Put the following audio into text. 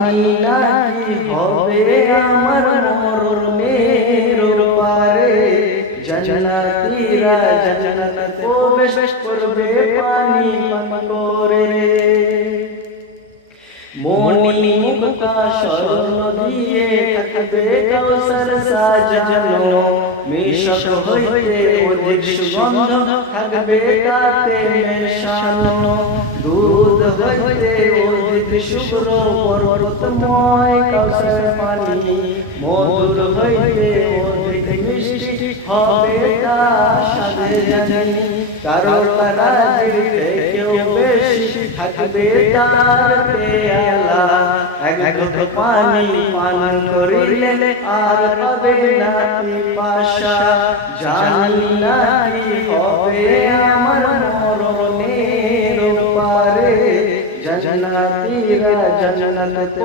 নাকি হবে আমার মরণের পারে জান্নাতীরা জান্নাত প্রবেশ করবে পানি পান করে মনি মুক্তা স্বর্ণ দিয়ে থাকবে কাউসার সাজানো মিশক হইতে অধিক সুগন্ধ থাকবে তাতে মেশানো দুধ হইতে অধিক শুভ্র পর্বতময় কাউসার পানি মধুর হইতে অধিক মিষ্টি হবে তা স্বাদে জানি কারো তারাজির থেকেও বেশি থাকবে তার পেয়ালা এক ঘট পানি পান করিলে আর পাবে না পিপাসা জানি না কি হবে আমার মরণের পারে জান্নাতীরা জান্নাত